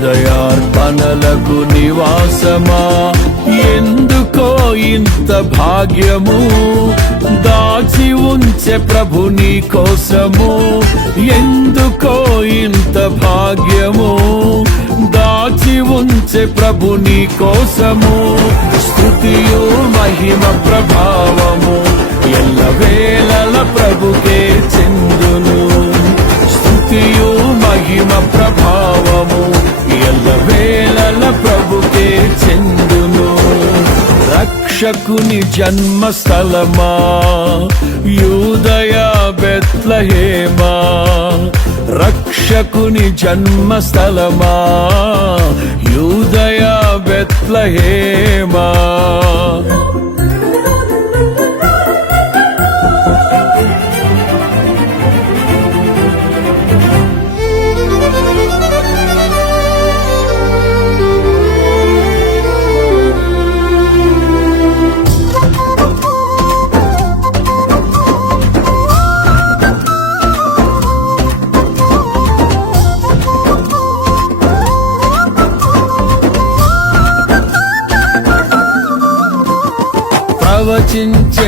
హృదయార్పణలకు నివాసమా? ఎందుకో ఇంత భాగ్యము? దాచి ఉంచే ప్రభు నీ కోసము. ఎందుకో ఇంత భాగ్యము? దాచి ఉంచే ప్రభు నీ కోసము. స్థుతియు మహిమ ప్రభావము. ఎల్ల వేళల ప్రభుకే చెందును. స్థుతియు మహిమ ప్రభుకే చెందును. రక్షకుని జన్మస్థలమా? యూదయ బెత్లహేమా? రక్షకుని జన్మస్థలమా? యూదయ బెత్లహేమా?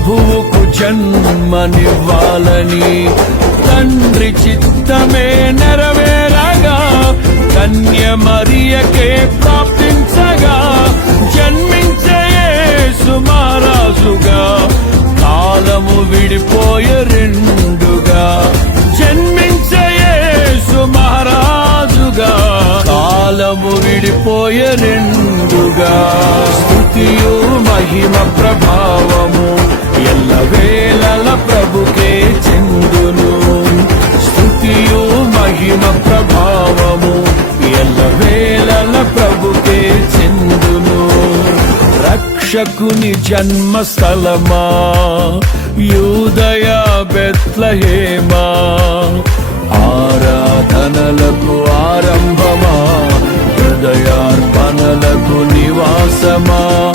ప్రభువుకు జన్మనివ్వాలని తండ్రి చిత్తమే నెరవేరగా కన్య మరియకే ప్రాప్తించగా జన్మించే సుమారాజుగా కాలము విడిపోయే రెండుగా జన్మించే సుమారాజుగా కాలము విడిపోయే రెండుగా. స్థుతియు మహిమ ప్రభావము వేళల ప్రభుకే చెందును. స్థుతియు మహిమ ప్రభావము. ఎల్ల వేళల ప్రభుకే చెందును. రక్షకుని జన్మస్థలమా. యూదయ బెత్లహేమా. ఆరాధనలకు ఆరంభమా. హృదయార్పణలకు నివాసమా.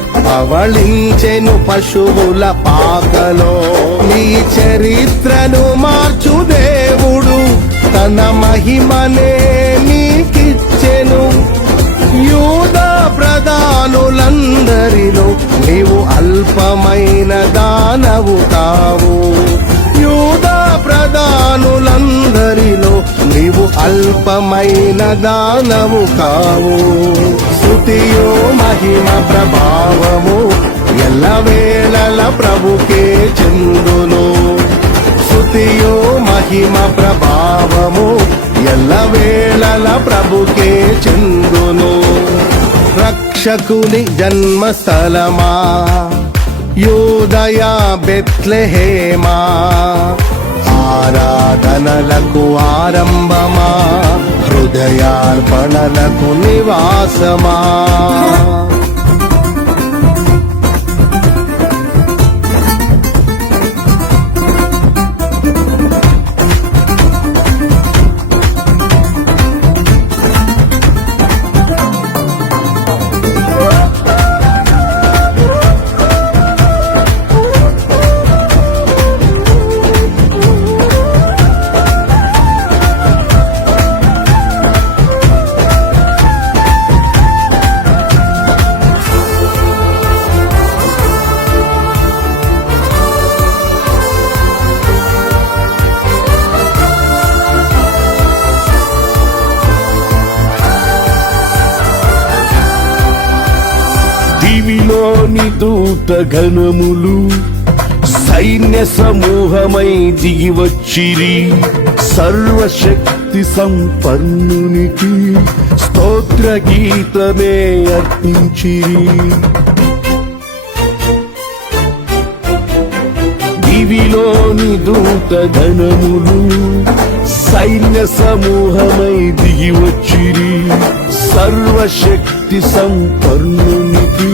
పవళించెను పశువుల పాకలో. నీ చరిత్రను మార్చు దేవుడు. తన మహిమనే నీకిచ్చెను. యూద ప్రధానులందరిలో నీవు అల్పమైన దానవు కావు. యూద ప్రధానులందరిలో నీవు అల్పమైన దానవు కావు. స్థుతియో మహిమ ప్రభావము ఎల్లవేళల ప్రభుకే చెందును. స్థుతియో మహిమ ప్రభావము ఎల్లవేళల ప్రభుకే చెందును. రక్షకుని జన్మస్థలమా యూదయ బెత్లెహేమా. ఆరాధనలకు ఆరంభమా హృదయార్పణలకు నివాసమా దూత ఘనములు సైన్య సమూహమై దిగివచ్చిరి. సర్వశక్తి సంపన్నునికి స్తోత్ర గీతమే అర్పించిరి. దివిలోని దూత ఘనములు సైన్య సమూహమై దిగివచ్చిరి. సర్వశక్తి సంపన్నునికి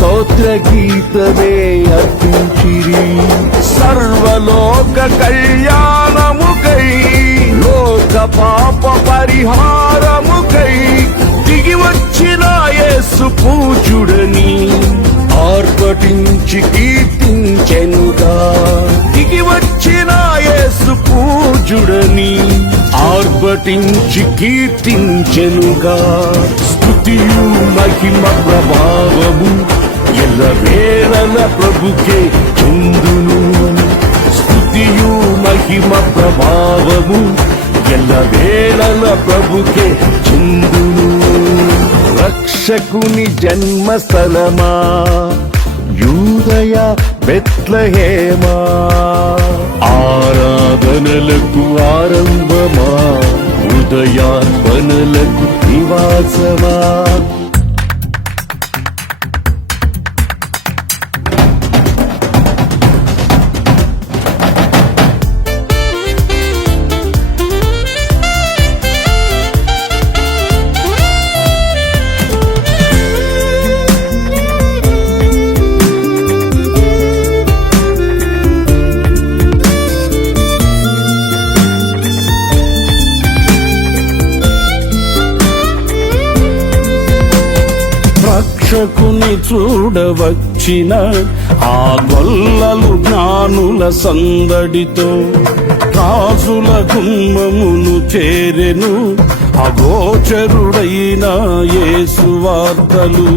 స్తోత్ర గీతమే అర్పించిరి. సర్వలోక కళ్యాణముకై లోక పాప పరిహారముకై దిగి వచ్చిన యేసు పూజుడని ఆర్పటించి కీర్తించెనుగా. దిగి వచ్చిన యేసు పూజుడని ఆర్భటించి కీర్తించెనుగా. స్థుతియు మహిమ ప్రభావము ఎల్లవేళల ప్రభుకే చెందును స్తుతియు మహిమ ప్రభావము ఎల్లవేళల ప్రభుకే చెందును రక్షకుని జన్మస్థలమా యూదయ బెత్లహేమా ఆరాధనలకు ఆరంభమా ఉదయార్పణలకు నివాసమా రక్షకుని చూడవచ్చిన ఆ గొల్లలు జ్ఞానుల సందడితో రాజుల గుమ్మమును చేరెను అగోచరుడైన యేసు వార్తలు.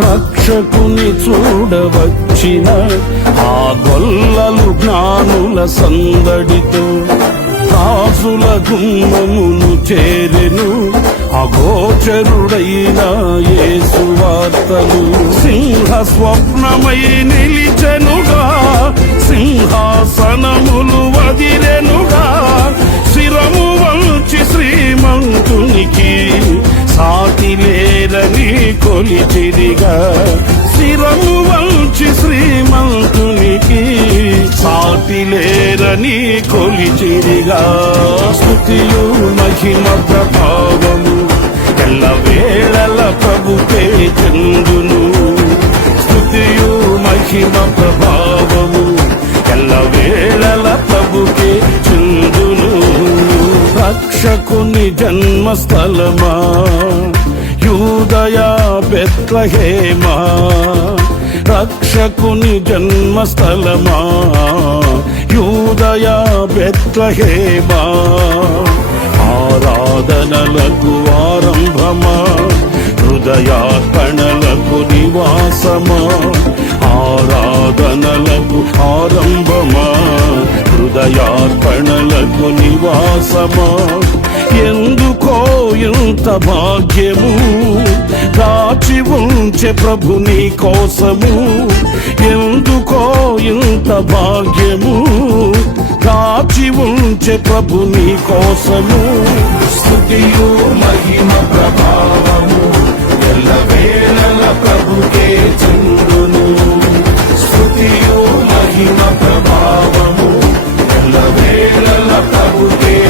రక్షకుని చూడవచ్చిన ఆ గొల్లలు జ్ఞానుల సందడితో రాజుల గుమ్మమును చేరెను. అగోచరుడైన యేసు వార్తలు. సింహ స్వప్నమై నిలిచెనుగా నీ కొలిచిరిగా స్థుతియు మహిమ ప్రభావము. ఎల్ల వేళల ప్రభుతే చెందును. స్థుతియు మహిమ ప్రభావము. ఎల్ల వేళల ప్రభుకే చెందును. రక్షకుని జన్మస్థలమా? యూదయా బెత్లహేమా? రక్షకుని జన్మస్థలమా? యూదయా బెత్లహేమా. ఆరాధనలకు ఆరంభమా హృదయార్పణలకు నివాసమా ఆరాధనలకు ఆరంభమా హృదయార్పణలకు నివాసమా. ఎందుకో భాగ్యము దాచి ఉంచే ప్రభు నీ కోసము. ఎందుకో ఇంత భాగ్యము. దాచి ఉంచే ప్రభు నీ కోసము. స్థుతియు మహిమ ప్రభావము. ఎల్ల వేళల ప్రభుకే చిందును. స్థుతియు మహిమ ప్రభావము. ఎల్ల వేళల ప్రభుకే